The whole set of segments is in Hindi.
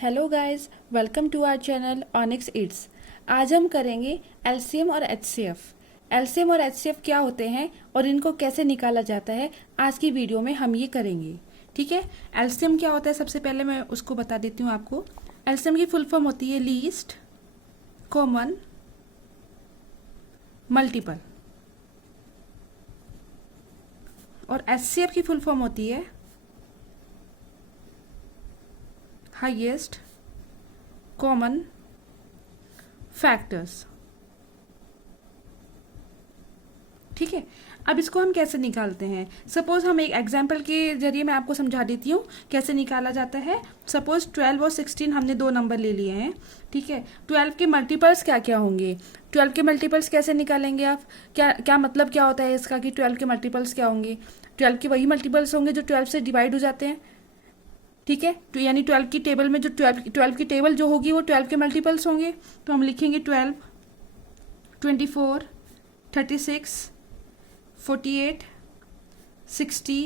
Hello guys, welcome to our channel Onyx it's. आज हम करेंगे एलसीएम और एचसीएफ। एलसीएम और एचसीएफ क्या होते हैं और इनको कैसे निकाला जाता है, आज की वीडियो में हम ये करेंगे। ठीक है, एलसीएम क्या होता है सबसे पहले मैं उसको बता देती हूँ आपको। एलसीएम की फुल फॉर्म होती है लीस्ट कॉमन मल्टीपल, और एचसीएफ की फुल फॉर्म होती है हाईएस्ट कॉमन फैक्टर्स। ठीक है, अब इसको हम कैसे निकालते हैं, सपोज हम एक एग्जांपल के जरिए मैं आपको समझा देती हूँ कैसे निकाला जाता है। सपोज 12 और 16 हमने दो नंबर ले लिए हैं। ठीक है, 12 के मल्टीपल्स क्या क्या होंगे, 12 के मल्टीपल्स कैसे निकालेंगे आप, क्या क्या मतलब क्या होता है इसका कि 12 के मल्टीपल्स क्या होंगे। 12 के वही मल्टीपल्स होंगे जो 12 से डिवाइड हो जाते हैं। ठीक है, तो यानी 12 की टेबल में जो 12 की टेबल जो होगी वो 12 के मल्टीपल्स होंगे। तो हम लिखेंगे 12, 24, 36, 48, 60,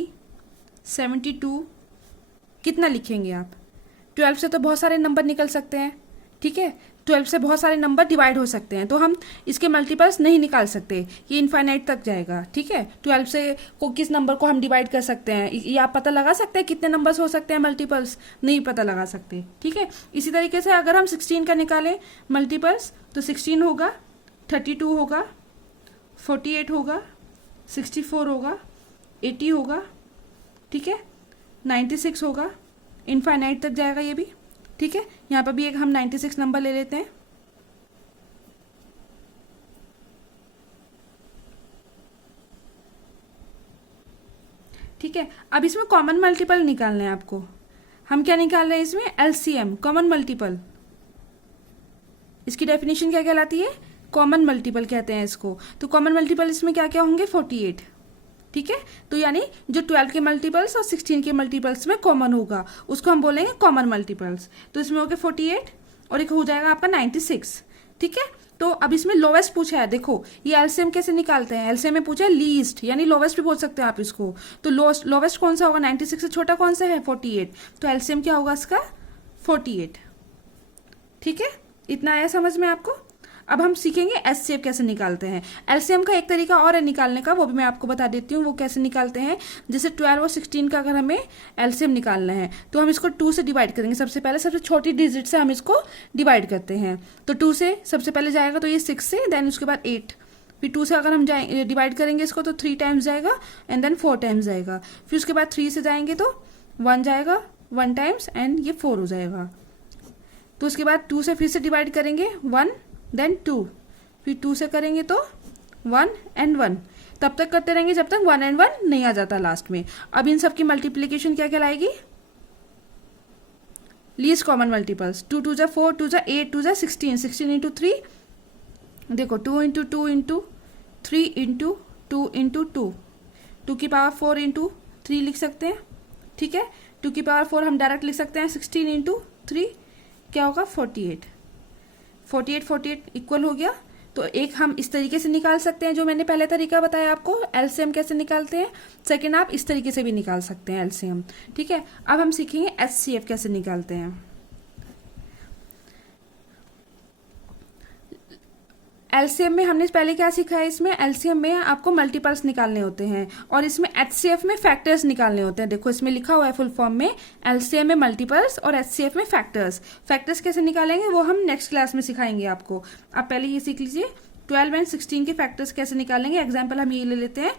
72। कितना लिखेंगे आप, 12 से तो बहुत सारे नंबर निकल सकते हैं। ठीक है, 12 से बहुत सारे नंबर डिवाइड हो सकते हैं, तो हम इसके मल्टीपल्स नहीं निकाल सकते, ये इनफाइनाइट तक जाएगा। ठीक है, 12 से को किस नंबर को हम डिवाइड कर सकते हैं, ये आप पता लगा सकते हैं कितने नंबर्स हो सकते हैं मल्टीपल्स, नहीं पता लगा सकते। ठीक है, इसी तरीके से अगर हम 16 का निकालें मल्टीपल्स तो 16 होगा, 32 होगा, 48 होगा, 64 होगा, 80 होगा। ठीक है, 96 होगा, इनफाइनाइट तक जाएगा ये भी। ठीक है, यहाँ पर भी एक हम 96 नंबर ले लेते हैं। ठीक है, अब इसमें कॉमन मल्टीपल निकालना है आपको। हम क्या निकाल रहे हैं इसमें, एलसीएम कॉमन मल्टीपल। इसकी डेफिनेशन क्या कहलाती है, कॉमन मल्टीपल कहते हैं इसको। तो कॉमन मल्टीपल इसमें क्या क्या होंगे, 48। ठीक है, तो यानी जो 12 के मल्टीपल्स और 16 के मल्टीपल्स में कॉमन होगा उसको हम बोलेंगे कॉमन मल्टीपल्स। तो इसमें हो गया 48 और एक हो जाएगा आपका 96। ठीक है, तो अब इसमें लोवेस्ट पूछा है, देखो ये एलसीएम कैसे निकालते हैं। एलसीएम में पूछा है लीस्ट, यानी लोवेस्ट भी बोल सकते हैं आप इसको। तो लोवेस्ट कौन सा होगा, 96 से छोटा कौन सा है, 48। तो एलसीएम क्या होगा इसका, 48। ठीक है, इतना आया समझ में आपको। अब हम सीखेंगे एचसीएफ कैसे निकालते हैं। एलसीएम का एक तरीका और है निकालने का, वो भी मैं आपको बता देती हूँ वो कैसे निकालते हैं। जैसे 12 और 16 का अगर हमें एलसीएम निकालना है तो हम इसको 2 से डिवाइड करेंगे। सबसे पहले सबसे छोटी डिजिट से हम इसको डिवाइड करते हैं। तो 2 से सबसे पहले जाएगा तो ये 6 से, देन उसके बाद 8। फिर 2 से अगर हम डिवाइड करेंगे इसको तो 3 टाइम्स जाएगा एंड देन 4 टाइम्स जाएगा। फिर उसके बाद 3 से जाएंगे तो 1 जाएगा 1 टाइम्स एंड ये 4 हो जाएगा। तो उसके बाद 2 से फिर से डिवाइड करेंगे 1 देन 2, फिर 2 से करेंगे तो 1 एंड 1, तब तक करते रहेंगे जब तक 1 एंड 1 नहीं आ जाता लास्ट में। अब इन सब की मल्टीप्लीकेशन क्या कहलाएगी, लीस्ट कॉमन मल्टीपल्स। 2 2 जा 4, 2 जा 8, 2 जा 16, 16 इंटू 3, देखो 2 इंटू 2 इंटू 3 इंटू 2 इंटू 2, 2 की पावर 4 इंटू 3 लिख सकते हैं। ठीक है, 2 की पावर 4 हम डायरेक्ट लिख सकते हैं, 16 इंटू 3 क्या होगा, 48। 48 48 इक्वल हो गया। तो एक हम इस तरीके से निकाल सकते हैं जो मैंने पहले तरीका बताया आपको, एलसीएम कैसे निकालते हैं। सेकंड आप इस तरीके से भी निकाल सकते हैं एलसीएम। ठीक है, अब हम सीखेंगे एचसीएफ कैसे निकालते हैं। एलसीएम में हमने पहले क्या सीखा है, इसमें एलसीएम में आपको मल्टीपल्स निकालने होते हैं और इसमें एचसीएफ में फैक्टर्स निकालने होते हैं। देखो इसमें लिखा हुआ है फुल फॉर्म में, एलसीएम में मल्टीपल्स और एचसीएफ में फैक्टर्स। फैक्टर्स कैसे निकालेंगे वो हम नेक्स्ट क्लास में सिखाएंगे आपको, आप पहले ये सीख लीजिए। 12 एंड 16 के फैक्टर्स कैसे निकालेंगे, एग्जाम्पल हम ये ले लेते हैं।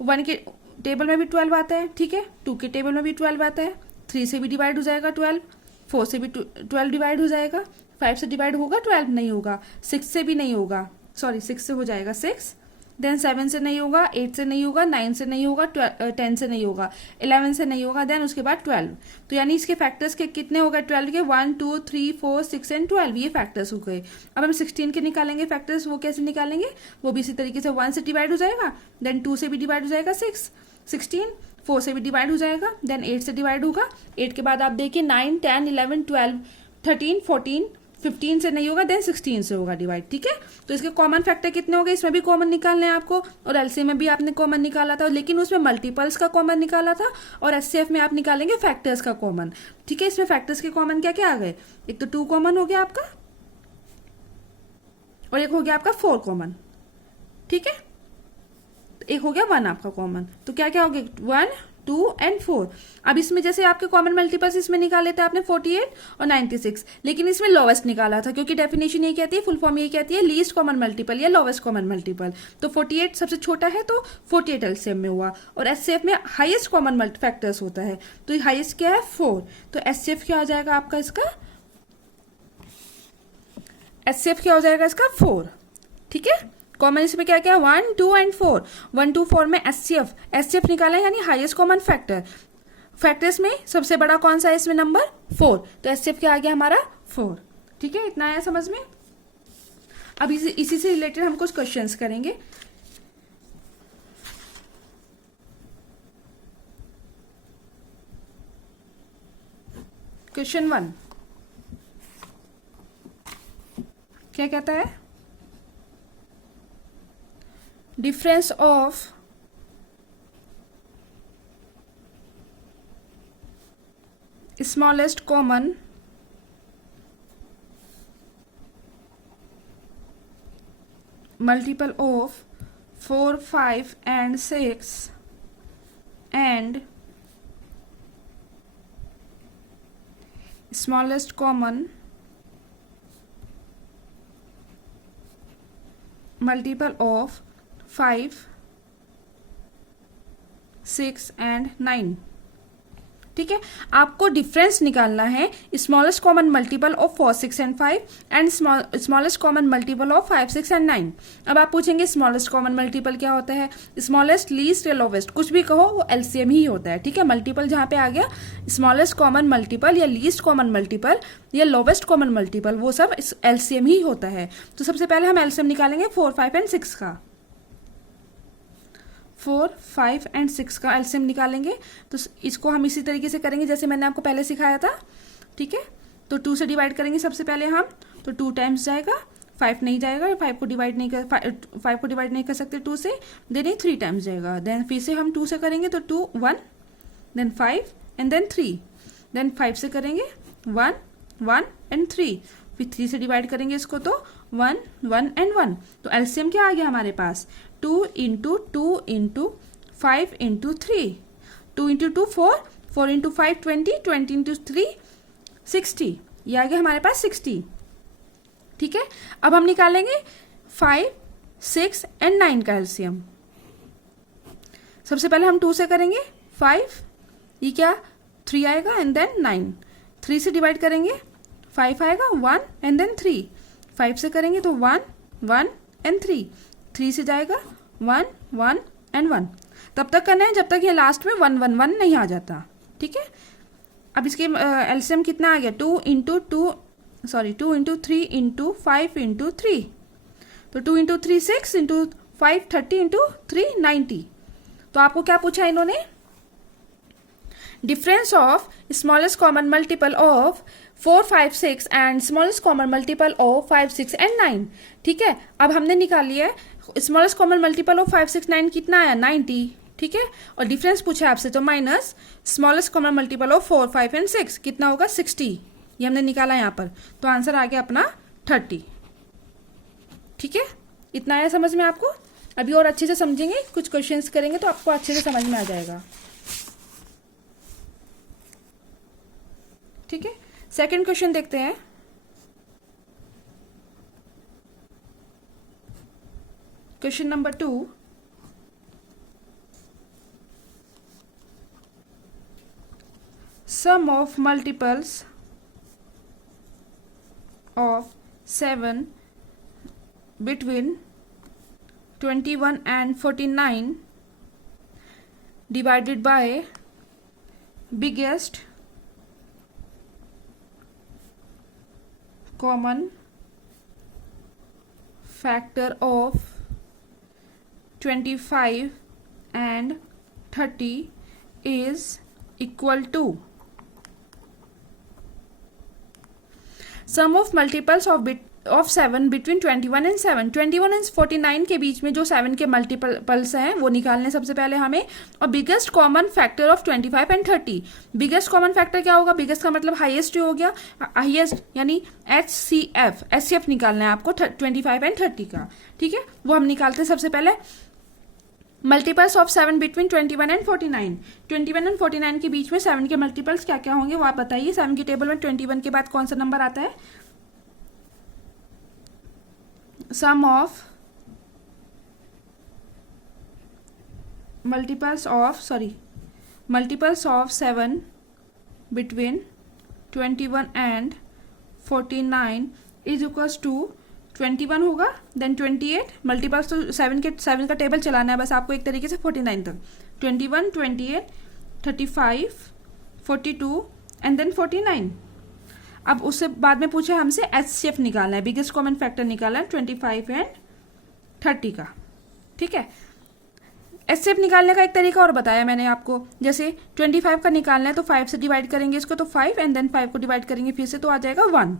1 के टेबल में भी 12 आता है, ठीक है, 2 के टेबल में भी 12 आता है, 3 से भी डिवाइड हो जाएगा 12, 4 से भी 12 डिवाइड हो जाएगा, 5 से डिवाइड होगा 12 नहीं होगा, 6 से भी नहीं होगा, सॉरी 6 से हो जाएगा 6, देन 7 से नहीं होगा, 8 से नहीं होगा, 9 से नहीं होगा, 10 से नहीं होगा, 11 से नहीं होगा, देन उसके बाद 12। तो यानी इसके फैक्टर्स के कितने हो गए 12 के, 1 2 3 4 6 एंड 12, ये फैक्टर्स हो गए। अब हम 16 के निकालेंगे फैक्टर्स, वो कैसे निकालेंगे, वो भी इसी तरीके से 1 से डिवाइड हो जाएगा, देन 2 से भी डिवाइड हो जाएगा 16, 4 से भी डिवाइड हो जाएगा, देन 8 से डिवाइड होगा, 8 के बाद आप देखिए 9 10 11 12 13 14 15 से नहीं होगा, देन 16 से होगा डिवाइड। ठीक है, तो इसके कॉमन फैक्टर कितने हो गए, इसमें भी कॉमन निकालने हैं आपको, और एलसीएम में भी आपने कॉमन निकाला था, लेकिन उसमें मल्टीपल्स का कॉमन निकाला था, और एचसीएफ में आप निकालेंगे फैक्टर्स का कॉमन। ठीक है, इसमें फैक्टर्स के कॉमन क्या क्या आ गए, एक तो 2 कॉमन हो गया आपका, और एक हो गया आपका 4 कॉमन। ठीक है, एक हो गया 1 आपका कॉमन, तो क्या क्या हो गया 1 2 एंड 4। अब इसमें जैसे आपके कॉमन मल्टीपल्स इसमें निकाले थे आपने 48 और 96, लेकिन इसमें लोवेस्ट निकाला था, क्योंकि डेफिनेशन ये कहती है, फुल फॉर्म ये कहती है लीस्ट कॉमन मल्टीपल या लोवेस्ट कॉमन मल्टीपल। तो 48 सबसे छोटा है, तो 48 एलसीएम में हुआ, और एचसीएफ में हाईएस्ट कॉमन फैक्टर्स होता है, तो हाईएस्ट क्या है 4, तो एचसीएफ क्या हो जाएगा आपका इसका, एचसीएफ क्या हो जाएगा इसका 4। ठीक है, कॉमन इसमें क्या क्या 1 2 एंड 4, 1 2 4 में एचसीएफ निकाला है, यानी हाईएस्ट कॉमन फैक्टर। फैक्टर्स में सबसे बड़ा कौन सा है इसमें, नंबर 4, तो एचसीएफ क्या आ गया हमारा 4। ठीक है, इतना आया समझ में। अब इसी से रिलेटेड हम कुछ क्वेश्चंस करेंगे। क्वेश्चन 1 क्या कहता है, difference of smallest common multiple of 4 5 and 6 and smallest common multiple of 5 6 and 9। ठीक है, आपको डिफरेंस निकालना है smallest common multiple of 4 6 and 5 and smallest common multiple of 5 6 and 9। अब आप पूछेंगे स्मॉलेस्ट कॉमन मल्टीपल क्या होता है, स्मॉलेस्ट लीस्ट या लोवेस्ट कुछ भी कहो, वो एलसीएम ही होता है। ठीक है, मल्टीपल जहां पे आ गया स्मॉलेस्ट कॉमन मल्टीपल या लीस्ट कॉमन मल्टीपल या लोवेस्ट कॉमन मल्टीपल, वो सब एलसीएम ही होता है। तो सबसे पहले हम एलसीएम निकालेंगे 4 5 and 6 का, 4 5 and 6 का एलसीएम निकालेंगे। तो इसको हम इसी तरीके से करेंगे जैसे मैंने आपको पहले सिखाया था। ठीक है, तो 2 से डिवाइड करेंगे सबसे पहले हम, तो 2 टाइम्स जाएगा, 5 नहीं जाएगा, 5 को डिवाइड नहीं कर सकते 2 से, देन 3 टाइम्स जाएगा, देन फिर से हम 2 से करेंगे तो 2 1 देन 5 एंड देन 3, देन 5 से करेंगे 1 1 एंड 3, फिर 3 से डिवाइड करेंगे इसको तो 1 1 एंड 1। तो एलसीएम क्या आ गया हमारे पास 2 into 2 into 5 into 3, 2 into 2 4, 4 into 5 20, 20 into 3 60, ये आ गया हमारे पास 60। ठीक है, अब हम निकालेंगे 5 6 एंड 9 का एलसीएम। सबसे पहले हम 2 से करेंगे 5, ये क्या 3 आएगा एंड देन 9, 3 से डिवाइड करेंगे 5 आएगा 1 एंड देन 3, 5 से करेंगे तो 1 1 एंड 3, 3 से जाएगा 1 1 एंड 1। तब तक करना है जब तक ये लास्ट में 1 1 1 नहीं आ जाता। ठीक है, अब इसके एलसीएम कितना आ गया 2 इंटू 3 इंटू 5 इंटू 3, तो 2 इंटू 3 6 इंटू 5 30 इंटू 3 90। तो आपको क्या पूछा इन्होंने, difference of smallest common multiple of 4 5 6 and smallest common multiple of 5 6 and 9। ठीक है, अब हमने निकाल लिया है स्मॉलेस्ट कॉमन मल्टीपल ऑफ 5 6 9 कितना आया 90। ठीक है, और डिफरेंस पूछा आपसे तो minus smallest common multiple of 4 5 and 6 कितना होगा 60, ये हमने निकाला यहाँ पर, तो आंसर आ गया अपना 30। ठीक है, इतना आया समझ में आपको। अभी और अच्छे से समझेंगे, कुछ क्वेश्चंस करेंगे तो आपको अच्छे से समझ में आ जाएगा। ठीक है, सेकंड क्वेश्चन देखते हैं। Question number 2, sum of multiples of 7 between 21 and 49 divided by biggest common factor of 25 and 30 is equal to। Sum of multiples of 7 between 21 and 7, 21 and 49 के बीच में जो 7 के मल्टीपल्स हैं वो निकालने सबसे पहले हमें, और biggest common factor of 25 and 30। Biggest common factor क्या होगा? बिगेस्ट का मतलब हाईएस्ट हो गया, हाईएस्ट यानी HCF निकालना है आपको 25 एंड 30 का, ठीक है। वो हम निकालते हैं सबसे पहले multiples of 7 between 21 and 49। 21 and 49 के बीच में 7 के मल्टीपल्स क्या क्या होंगे वो आप बताइए। 7 की टेबल में 21 के बाद कौन सा नंबर आता है? Sum of multiples of 7 between 21 and 49 is equals to 21 होगा, देन 28, मल्टीपल्स तो 7 का टेबल चलाना है बस आपको एक तरीके से 49 तक। 21, 28, 35, 42 एंड देन 49। अब उससे बाद में पूछा हमसे HCF निकालना है, बिगेस्ट कॉमन फैक्टर निकालना है 25 एंड 30 का, ठीक है। HCF निकालने का एक तरीका और बताया मैंने आपको, जैसे 25 का निकालना है तो 5 से डिवाइड करेंगे इसको तो 5 एंड देन 5 को डिवाइड करेंगे फिर से तो आ जाएगा 1।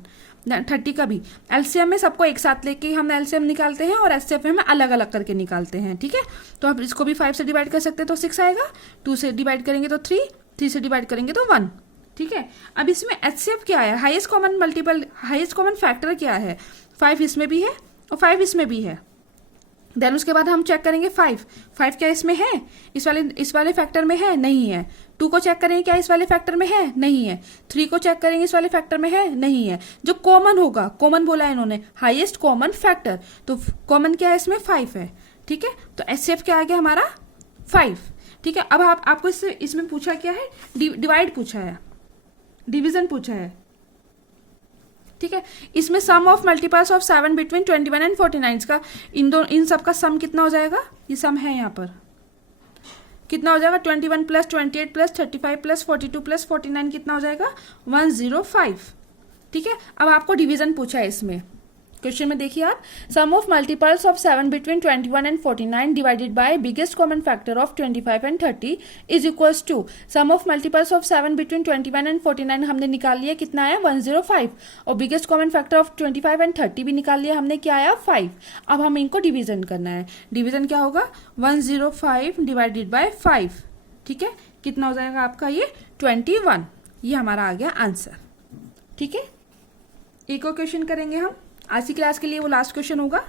30 का भी एलसीएम में सबको एक साथ लेके हम एलसीएम निकालते हैं और एचसीएफ में अलग अलग करके निकालते हैं, ठीक है। तो आप इसको भी 5 से डिवाइड कर सकते हैं तो 6 आएगा, 2 से डिवाइड करेंगे तो 3, 3 से डिवाइड करेंगे तो 1, ठीक है। अब इसमें एचसीएफ क्या है? हाईएस्ट कॉमन फैक्टर क्या है? 5 इसमें भी है और 5 इसमें भी है। देन उसके बाद हम चेक करेंगे 5 क्या इसमें है? इस वाले फैक्टर में है? नहीं है। 2 को चेक करेंगे क्या इस वाले फैक्टर में है? नहीं है। 3 को चेक करेंगे इस वाले फैक्टर में है? नहीं है। जो कॉमन होगा, कॉमन बोला है इन्होंने, हाईएस्ट कॉमन फैक्टर, तो कॉमन क्या है इसमें? 5 है, ठीक है। तो एचसीएफ क्या आ गया हमारा? 5, ठीक है। अब आपको इसमें पूछा क्या है? डिवाइड पूछा है, डिवीजन पूछा है, ठीक है। इसमें sum of multiples of 7 between 21 and 49 का इन सब का सम कितना हो जाएगा? ये सम है यहाँ पर, कितना हो जाएगा? 21 प्लस 28 प्लस 35 प्लस 42 प्लस 49 कितना हो जाएगा? 105, ठीक है। अब आपको डिवीजन पूछा है इसमें, क्वेश्चन में देखिए आप, sum of multiples of 7 between 21 and 49 divided by biggest common factor of 25 and 30 is equals to, sum of multiples of 7 between 21 and 49 हमने निकाल लिया, कितना आया? 105, और biggest common factor of 25 and 30 भी निकाल लिया हमने, क्या आया? 5। अब हम इनको डिवीजन करना है। डिवीजन क्या होगा? 105 डिवाइडेड बाय 5, ठीक है। कितना हो जाएगा आपका? ये 21। ये हमारा आ गया आंसर, ठीक है। एक और क्वेश्चन करेंगे हम आज की क्लास के लिए, वो लास्ट क्वेश्चन होगा।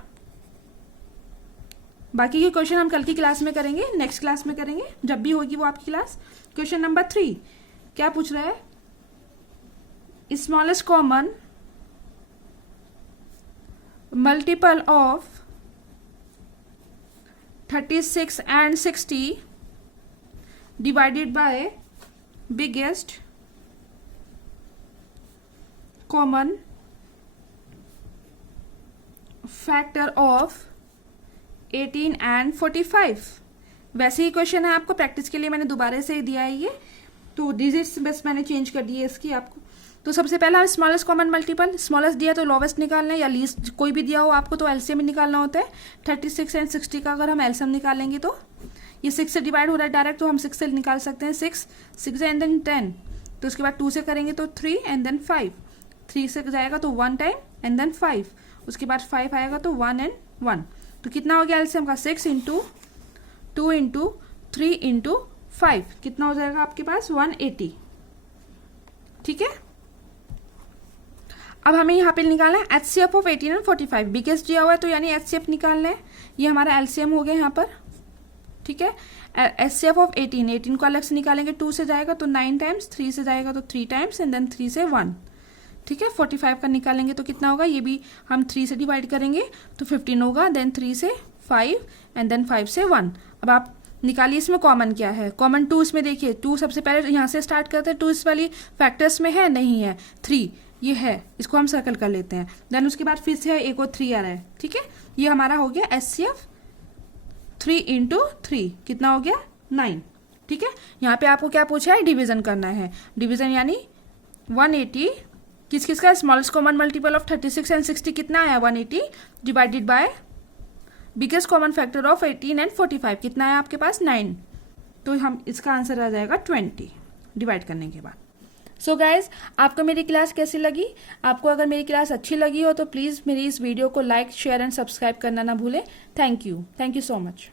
बाकी के क्वेश्चन हम कल की क्लास में करेंगे, नेक्स्ट क्लास में करेंगे, जब भी होगी वो आपकी क्लास। क्वेश्चन नंबर 3 क्या पूछ रहा है? Smallest common multiple of 36 and 60 divided by biggest common factor of 18 and 45। वैसे ही क्वेश्चन है, आपको प्रैक्टिस के लिए मैंने दोबारा से दिया है ये, तो डिजिट्स बस मैंने चेंज कर दी है इसकी आपको। तो सबसे पहला स्मॉलेस्ट कॉमन मल्टीपल, स्मॉलेस्ट दिया तो लोवेस्ट निकालना है, या लीस्ट कोई भी दिया हो आपको तो एलसीएम निकालना होता है। 36 एंड 60 का अगर हम एलसीएम निकालेंगे तो ये 6 से डिवाइड हो रहा है डायरेक्ट, तो हम 6 से निकाल सकते हैं। 6 एंड देन 10, तो उसके बाद 2 से करेंगे तो 3 एंड देन 5, 3 से जाएगा तो 1 टाइम एंड देन 5, उसके बाद 5 आएगा तो 1 एंड 1, तो कितना हो गया एलसीएम का? 6 इंटू 2 इंटू 3 इंटू 5, कितना हो जाएगा आपके पास? 180, ठीक है। अब हमें यहाँ पे निकालना है एचसीएफ ऑफ 18 एंड 45। बिगेस्ट दिया हुआ है तो यानी एचसीएफ निकालना है, ये हमारा एलसीएम हो गया यहाँ पर, ठीक है। एचसीएफ ऑफ 18 को अलग से निकालेंगे, 2 से जाएगा तो 9 टाइम्स, 3 से जाएगा तो 3 टाइम्स एंड देन 3 से 1, ठीक है। 45 का निकालेंगे तो कितना होगा? ये भी हम 3 से डिवाइड करेंगे तो 15 होगा, देन 3 से 5 एंड देन 5 से 1। अब आप निकालिए इसमें कॉमन क्या है? कॉमन 2 इसमें देखिए, 2 सबसे पहले यहाँ से स्टार्ट करते हैं, 2 इस वाली फैक्टर्स में है? नहीं है। 3 ये है, इसको हम सर्कल कर लेते हैं। देन उसके बाद फिर से एक और 3 आ रहा है, ठीक है। ये हमारा हो गया एचसीएफ 3 इंटू 3, कितना हो गया? 9, ठीक है। यहाँ पे आपको क्या पूछा है? डिवीजन करना है। डिवीजन यानी 180 किस का? Smallest common multiple of 36 and 60 कितना आया? 180 divided by biggest common factor of 18 and 45 कितना है आपके पास? 9, तो हम इसका आंसर आ जाएगा 20 डिवाइड करने के बाद। सो गाइज, आपको मेरी क्लास कैसी लगी? आपको अगर मेरी क्लास अच्छी लगी हो तो प्लीज़ मेरी इस वीडियो को लाइक, शेयर एंड सब्सक्राइब करना ना भूलें। Thank you so much.